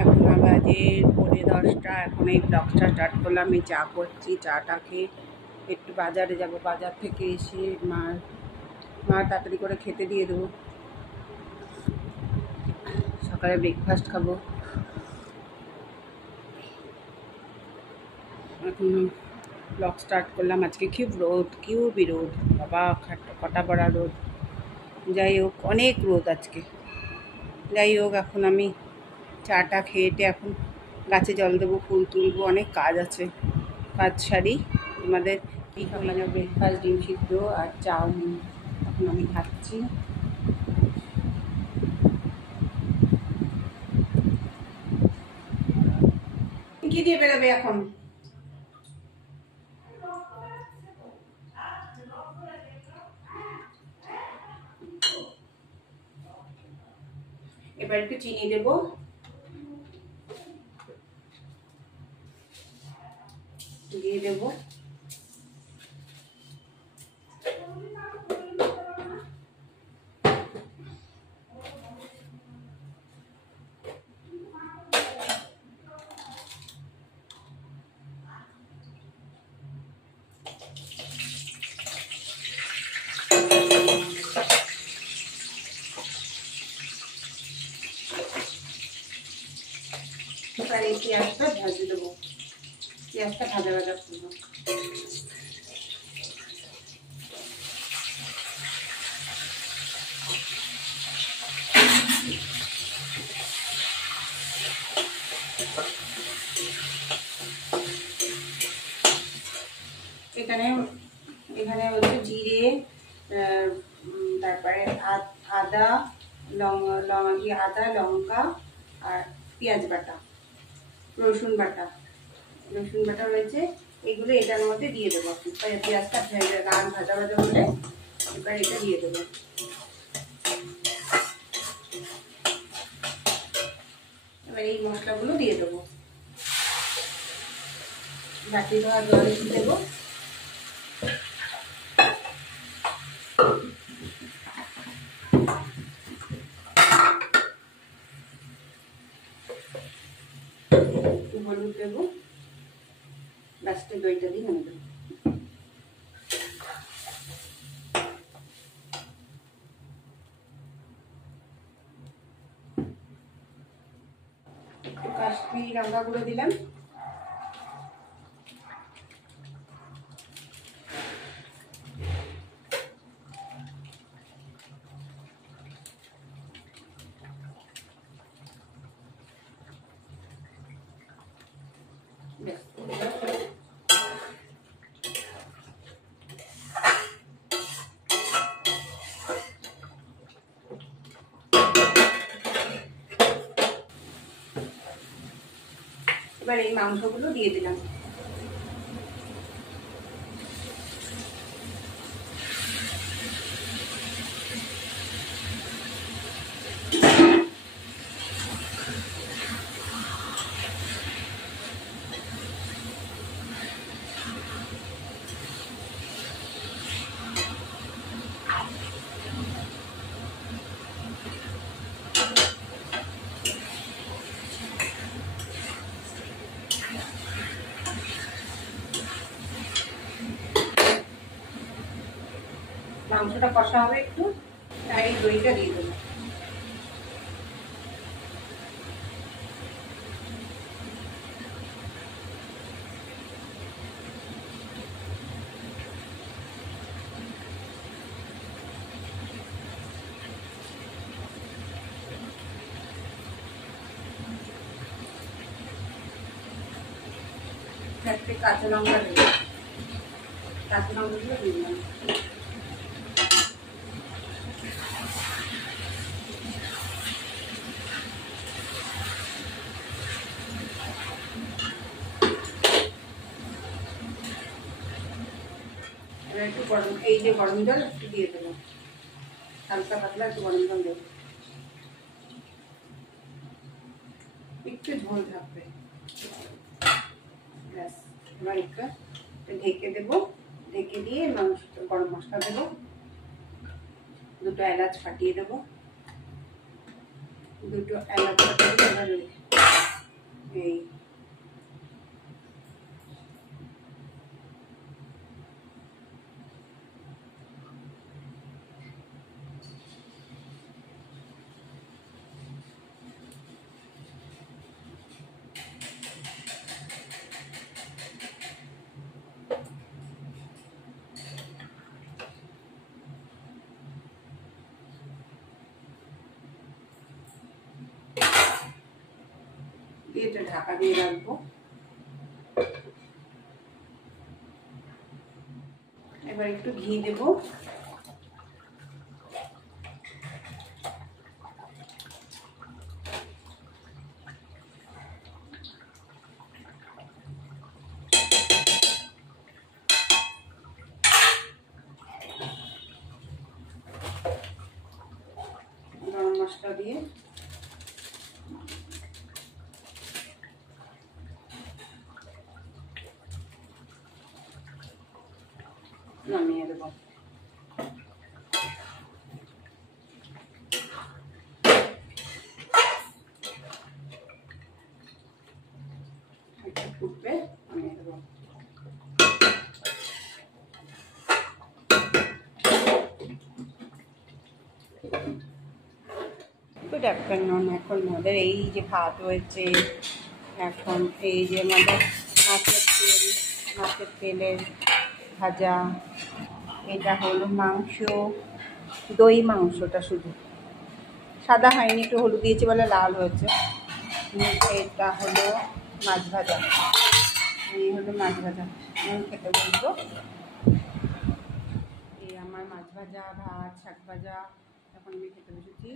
এখন বাজে 10:45। এখন এই ব্লগটা স্টার্ট করলাম। আমি চা করছি, চাটা খেয়ে একটু বাজারে যাব। বাজার থেকে এসে মা তাড়াতাড়ি করে খেতে দিয়ে দেবো। সকালে ব্রেকফাস্ট খাবো। এখন ব্লগ স্টার্ট করলাম। আজকে খুবই রোদ বাবা, কটা পড়া রোদ। যাই হোক, অনেক রোদ আজকে। যাই হোক, এখন আমি চাটা খেয়েটে এখন গাছে জল দেবো, ফুল তুলবো, অনেক কাজ আছে। কাজ সারি। আমাদের এই মানে ব্রেকফাস্ট ডিম সিদ্ধ আর চাউমিন এখন আমি খাচ্ছি। কি দিয়ে বেরোবে এখন? এবার একটু চিনি দেবো। দিয়ে দেবো এবার এই পেঁয়াজটা ভাজে দেবো। পেঁয়াজটা ভাজা করবো। এখানে হচ্ছে জিরে, তারপরে আদা, লঙ্কা আর পেঁয়াজ বাটা, রসুন বাটা রয়েছে। এগুলো এটার মধ্যে দিয়ে দেবো। পেঁয়াজটা লাল ভাজা হলে এবার এটা দিয়ে দেবো। এবার এই মশলাগুলো দিয়ে দেবো। বাটি ধোয়া জল দেবো। হলুদ দেবো। লাস্টে দইটা দিয়ে নেব। একটু কাশ্মীরি লঙ্কা গুঁড়ো দিলাম। এবার এই মাংসগুলো দিয়ে দিলাম। মাংসটা কষা হবে একটু, তাই দইটা দিয়ে দেবো। চারটে কাঁচা লঙ্কা দেবো। কাঁচা লঙ্কাগুলো দিয়ে দিলাম। একটু এই যে গরম জল একটু দিয়ে দেবো। হালকা পাতলা একটু গরম জল দেবো। একটু ঝোল থাকবে। ব্যাস, এবার একটু ঢেকে দেবো। ঢেকে দিয়ে গরম মশলা দেবো। দুটো এলাচ ফাটিয়ে দেবো। এই এটা ঢাকা দিয়ে রাখবো। এবার একটু ঘি দেব। গরম মশলা দিয়ে নামিয়ে দেবো। একটু ফুটবে, নামিয়ে দেবো। Good afternoon. এখন আমাদের এই যে ভাত হয়েছে, এখন এই যে আমাদের মাছের তেলের ভাজা, এটা হলো মাংস, দই মাংসটা শুধু সাদা হয়নি, একটু হলুদ দিয়েছি বলে লাল হয়েছে। এটা হলো মাছ ভাজা, এই হলো মাছ ভাজা। আমি খেতে বলবো। এই আমার মাছ ভাজা, ভাত, শাক ভাজা, এখন আমি খেতে বসেছি।